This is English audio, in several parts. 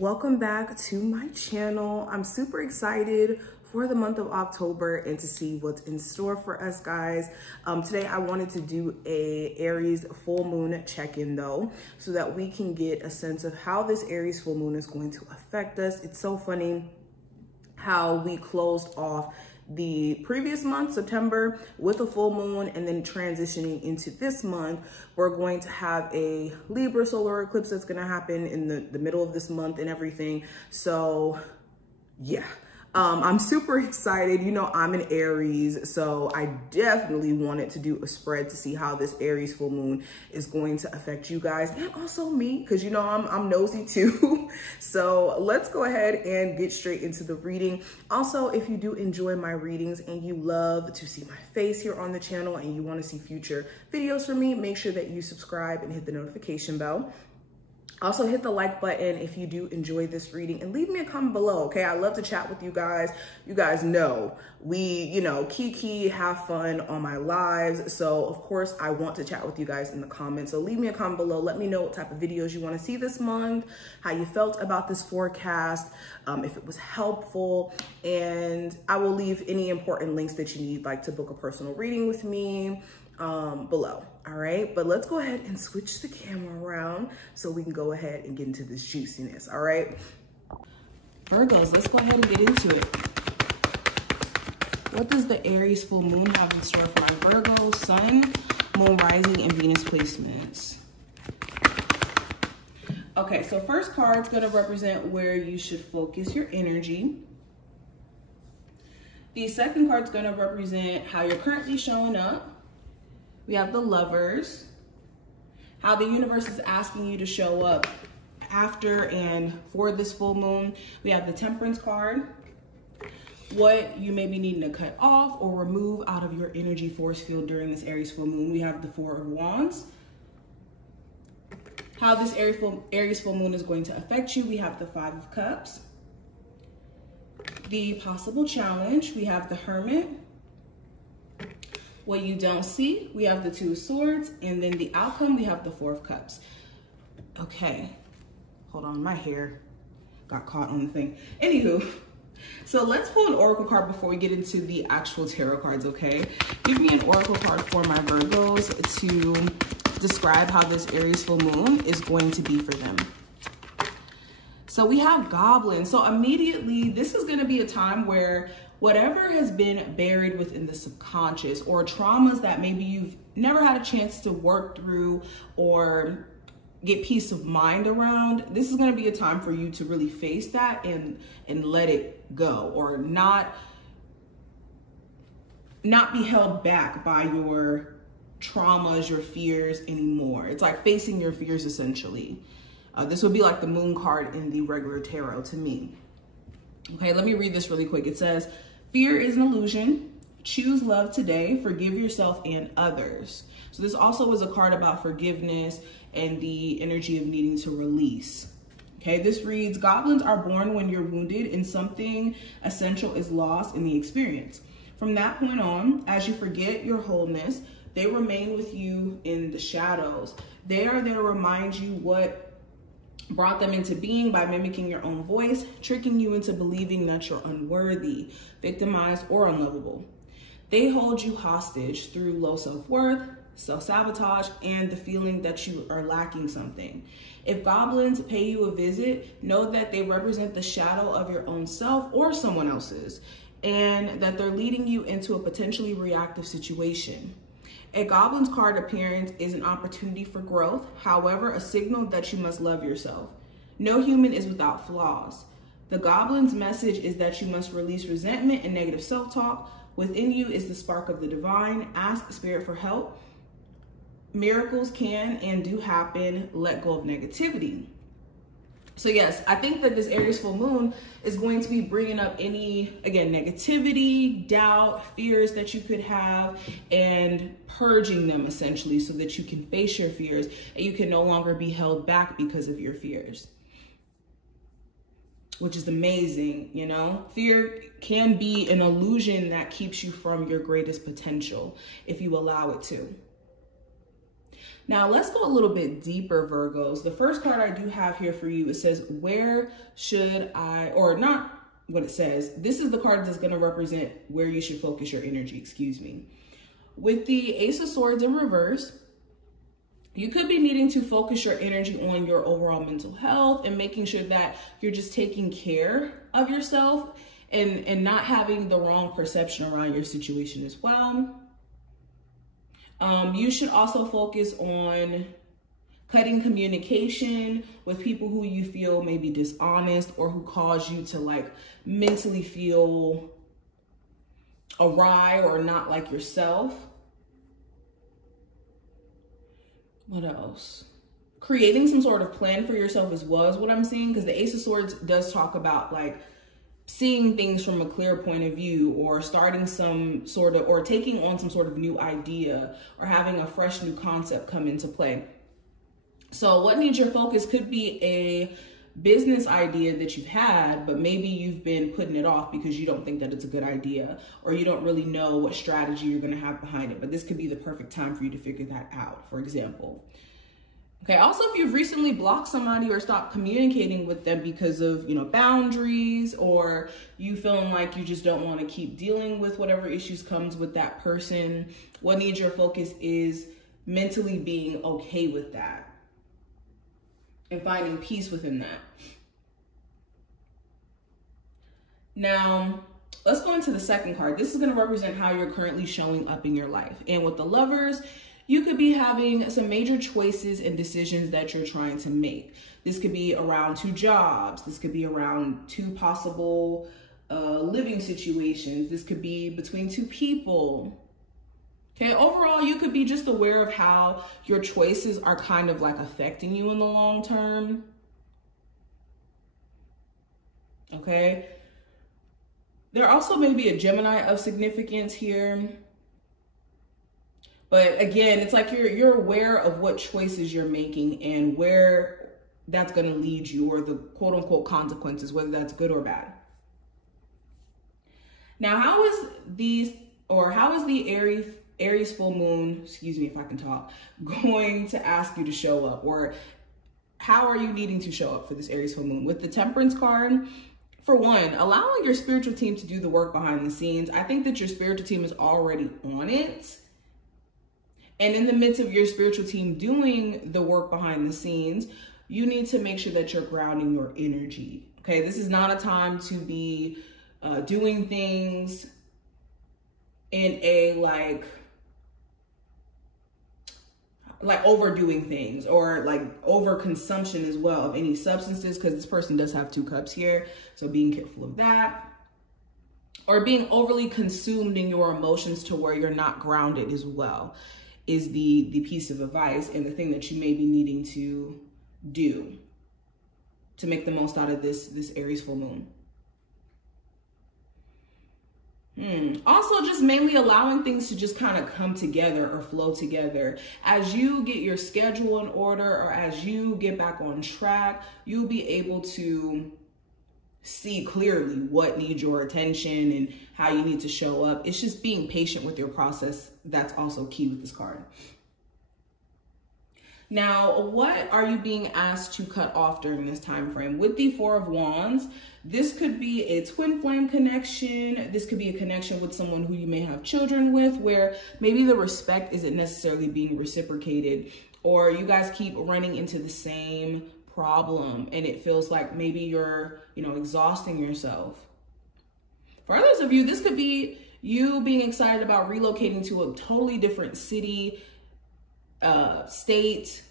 Welcome back to my channel. I'm super excited for the month of October and to see what's in store for us, guys. Today I wanted to do a Aries full moon check-in though, so that we can get a sense of how this Aries full moon is going to affect us. It's so funny how we closed off the previous month, September, with a full moon, and then transitioning into this month, we're going to have a Libra solar eclipse that's going to happen in the middle of this month and everything. So yeah, I'm super excited. You know, I'm an Aries, so I definitely wanted to do a spread to see how this Aries full moon is going to affect you guys and also me, because you know I'm nosy too. So let's go ahead and get straight into the reading. Also, if you do enjoy my readings and you love to see my face here on the channel and you want to see future videos from me, make sure that you subscribe and hit the notification bell. Also hit the like button if you do enjoy this reading, and leave me a comment below, okay? I love to chat with you guys. You guys know we, you know, kiki, have fun on my lives. So of course I want to chat with you guys in the comments. So leave me a comment below. Let me know what type of videos you want to see this month, how you felt about this forecast, if it was helpful, and I will leave any important links that you need, like to book a personal reading with me, below. All right, but let's go ahead and switch the camera around so we can go ahead and get into this juiciness. All right, Virgos, let's go ahead and get into it. What does the Aries full moon have in store for my Virgo sun, moon rising, and Venus placements? Okay, so first card's gonna represent where you should focus your energy. The second card's gonna represent how you're currently showing up. We have the Lovers, how the universe is asking you to show up after and for this full moon. We have the Temperance card, what you may be needing to cut off or remove out of your energy force field during this Aries full moon. We have the Four of Wands, how this Aries full moon is going to affect you. We have the Five of Cups, the possible challenge. We have the Hermit, what you don't see. We have the Two of Swords, and then the outcome, we have the Four of Cups. Okay, hold on, my hair got caught on the thing. Anywho, so let's pull an oracle card before we get into the actual tarot cards, okay? Give me an oracle card for my Virgos to describe how this Aries full moon is going to be for them. So we have Goblins. So immediately, this is gonna be a time where whatever has been buried within the subconscious, or traumas that maybe you've never had a chance to work through or get peace of mind around, this is going to be a time for you to really face that and let it go, or not be held back by your traumas, your fears anymore. It's like facing your fears essentially. This would be like the Moon card in the regular tarot to me. Okay, let me read this really quick. It says, fear is an illusion. Choose love today. Forgive yourself and others. So this also is a card about forgiveness and the energy of needing to release. Okay, this reads, goblins are born when you're wounded and something essential is lost in the experience. From that point on, as you forget your wholeness, they remain with you in the shadows. They are there to remind you what brought them into being by mimicking your own voice, tricking you into believing that you're unworthy, victimized, or unlovable. They hold you hostage through low self-worth, self-sabotage, and the feeling that you are lacking something. If goblins pay you a visit, know that they represent the shadow of your own self or someone else's, and that they're leading you into a potentially reactive situation. A goblin's card appearance is an opportunity for growth, however, a signal that you must love yourself. No human is without flaws. The goblin's message is that you must release resentment and negative self-talk. Within you is the spark of the divine. Ask spirit for help. Miracles can and do happen. Let go of negativity. So yes, I think that this Aries full moon is going to be bringing up any, again, negativity, doubt, fears that you could have, and purging them essentially so that you can face your fears and you can no longer be held back because of your fears, which is amazing. You know, fear can be an illusion that keeps you from your greatest potential if you allow it to. Now let's go a little bit deeper, Virgos. The first card I do have here for you, it says, where should I, or not what it says. This is the card that's going to represent where you should focus your energy, excuse me. With the Ace of Swords in reverse, you could be needing to focus your energy on your overall mental health and making sure that you're just taking care of yourself and not having the wrong perception around your situation as well. You should also focus on cutting communication with people who you feel may be dishonest or who cause you to like mentally feel awry or not like yourself. What else? Creating some sort of plan for yourself as well is what I'm seeing, because the Ace of Swords does talk about like seeing things from a clear point of view, or starting some sort of, or taking on some sort of new idea, or having a fresh new concept come into play. So what needs your focus could be a business idea that you've had, but maybe you've been putting it off because you don't think that it's a good idea, or you don't really know what strategy you're going to have behind it. But this could be the perfect time for you to figure that out, for example. Okay, also, if you've recently blocked somebody or stopped communicating with them because of, you know, boundaries, or you feeling like you just don't want to keep dealing with whatever issues comes with that person, what needs your focus is mentally being okay with that and finding peace within that. Now, let's go into the second card. This is going to represent how you're currently showing up in your life. And with the Lovers, you could be having some major choices and decisions that you're trying to make. This could be around 2 jobs. This could be around 2 possible living situations. This could be between 2 people. Okay, overall, you could be just aware of how your choices are kind of like affecting you in the long term. Okay. There also may be a Gemini of significance here. But again, it's like you're aware of what choices you're making and where that's going to lead you, or the quote unquote consequences, whether that's good or bad. Now, how is the Aries full moon, excuse me if I can talk, going to ask you to show up, or how are you needing to show up for this Aries full moon? With the Temperance card, for one, allowing your spiritual team to do the work behind the scenes. I think that your spiritual team is already on it. And in the midst of your spiritual team doing the work behind the scenes, you need to make sure that you're grounding your energy. Okay, this is not a time to be doing things in a like overdoing things, or like overconsumption as well of any substances, because this person does have 2 cups here. So being careful of that. Or being overly consumed in your emotions to where you're not grounded as well is the piece of advice and the thing that you may be needing to do to make the most out of this Aries full moon. Also, just mainly allowing things to just kind of come together or flow together. As you get your schedule in order, or as you get back on track, you'll be able to see clearly what needs your attention and how you need to show up. It's just being patient with your process. That's also key with this card. Now, what are you being asked to cut off during this time frame? With the 4 of Wands, this could be a twin flame connection. This could be a connection with someone who you may have children with, where maybe the respect isn't necessarily being reciprocated, or you guys keep running into the same problem and it feels like maybe you're, exhausting yourself. For others of you, this could be you being excited about relocating to a totally different city, state,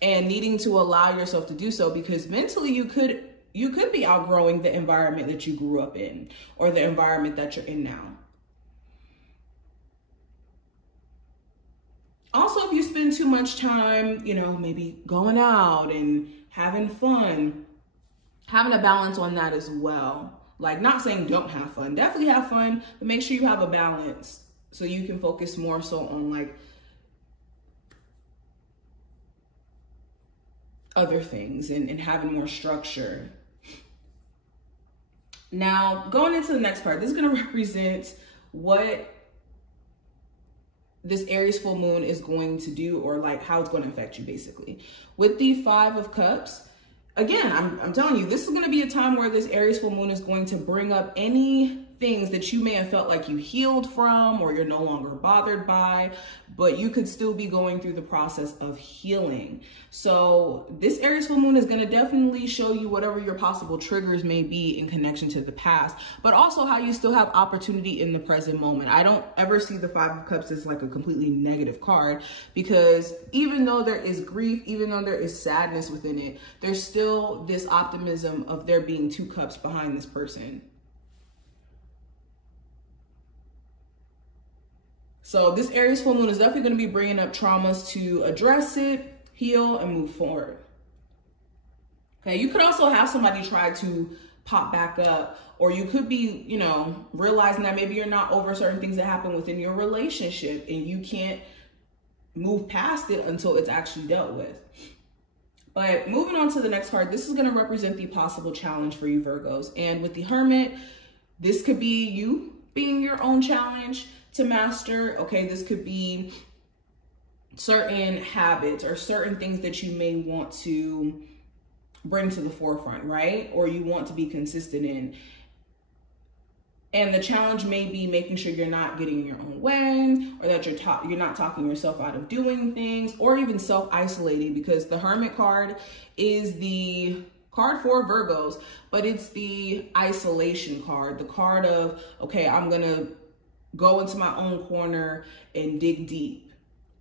and needing to allow yourself to do so because mentally you could be outgrowing the environment that you grew up in, or the environment that you're in now. Also, if you spend too much time, maybe going out and having fun, having a balance on that as well. Like, not saying don't have fun, definitely have fun, but make sure you have a balance so you can focus more so on like other things and having more structure. Now, going into the next part, this is going to represent what this Aries full moon is going to do, or like how it's going to affect you basically. With the 5 of Cups, again, I'm telling you, this is going to be a time where this Aries full moon is going to bring up any things that you may have felt like you healed from or you're no longer bothered by, but you could still be going through the process of healing. So this Aries full moon is going to definitely show you whatever your possible triggers may be in connection to the past, but also how you still have opportunity in the present moment. I don't ever see the 5 of Cups as like a completely negative card, because even though there is grief, even though there is sadness within it, there's still this optimism of there being 2 cups behind this person. So this Aries full moon is definitely going to be bringing up traumas to address it, heal, and move forward. Okay, you could also have somebody try to pop back up, or you could be, you know, realizing that maybe you're not over certain things that happen within your relationship and you can't move past it until it's actually dealt with. But moving on to the next card, this is going to represent the possible challenge for you Virgos. And with the Hermit, this could be you being your own challenge to master. Okay, this could be certain habits or certain things that you may want to bring to the forefront, right? Or you want to be consistent in. And the challenge may be making sure you're not getting in your own way, or that you're not talking yourself out of doing things, or even self-isolating, because the Hermit card is the card for Virgos, but it's the isolation card, the card of, okay, I'm going to go into my own corner and dig deep.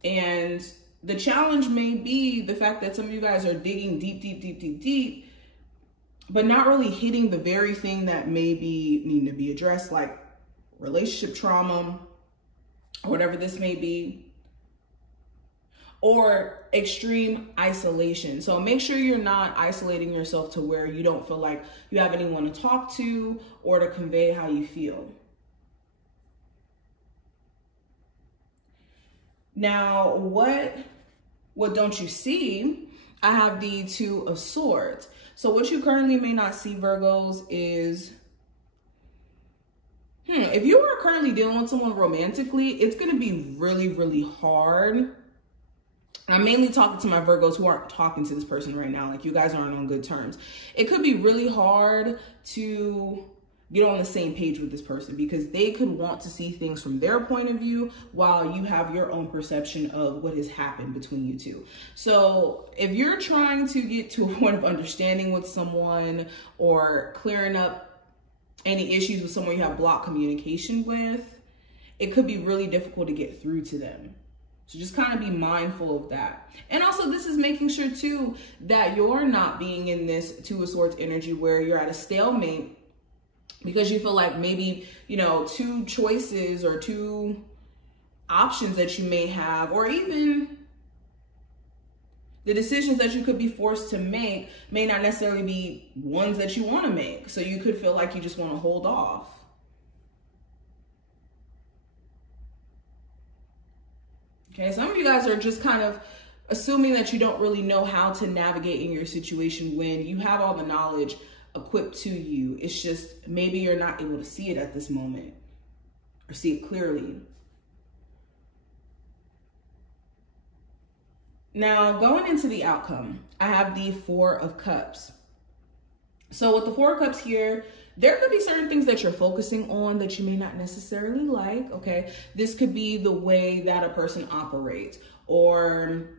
And the challenge may be the fact that some of you guys are digging deep, but not really hitting the very thing that maybe need to be addressed, like relationship trauma, or whatever this may be, or extreme isolation. So make sure you're not isolating yourself to where you don't feel like you have anyone to talk to or to convey how you feel. Now, what don't you see? I have the 2 of Swords. So what you currently may not see, Virgos, is, if you are currently dealing with someone romantically, it's going to be really, really hard. I'm mainly talking to my Virgos who aren't talking to this person right now. Like, you guys aren't on good terms. It could be really hard to get on the same page with this person, because they could want to see things from their point of view while you have your own perception of what has happened between you two. So if you're trying to get to a point of understanding with someone, or clearing up any issues with someone you have blocked communication with, it could be really difficult to get through to them. So just kind of be mindful of that. And also, this is making sure too that you're not being in this 2 of Swords energy where you're at a stalemate, because you feel like maybe, you know, 2 choices or 2 options that you may have, or even the decisions that you could be forced to make may not necessarily be ones that you want to make. So you could feel like you just want to hold off. Okay, some of you guys are just kind of assuming that you don't really know how to navigate in your situation when you have all the knowledge equipped to you. It's just maybe you're not able to see it at this moment, or see it clearly. Now, going into the outcome, I have the 4 of Cups. So with the 4 of Cups here, there could be certain things that you're focusing on that you may not necessarily like, okay? This could be the way that a person operates, or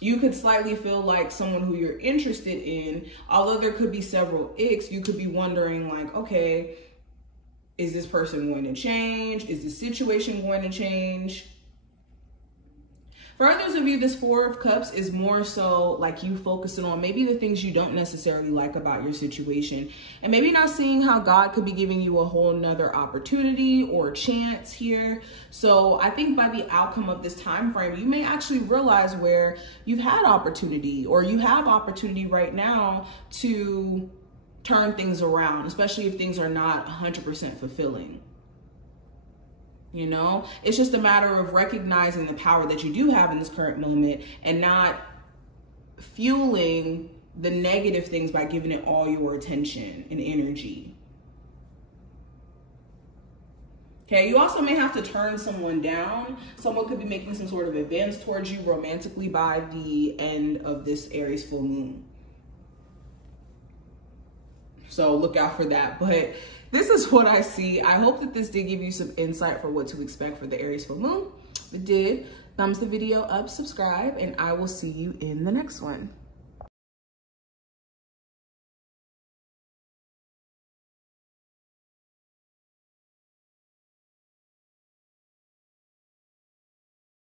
you could slightly feel like someone who you're interested in, although there could be several icks, you could be wondering like, okay, is this person going to change? Is the situation going to change? For others of you, this 4 of Cups is more so like you focusing on maybe the things you don't necessarily like about your situation, and maybe not seeing how God could be giving you a whole nother opportunity or chance here. So I think by the outcome of this time frame, you may actually realize where you've had opportunity, or you have opportunity right now to turn things around, especially if things are not 100% fulfilling. You know, it's just a matter of recognizing the power that you do have in this current moment, and not fueling the negative things by giving it all your attention and energy. Okay, you also may have to turn someone down. Someone could be making some sort of advance towards you romantically by the end of this Aries full moon. So look out for that. But this is what I see. I hope that this did give you some insight for what to expect for the Aries full moon. If it did, thumbs the video up, subscribe, and I will see you in the next one.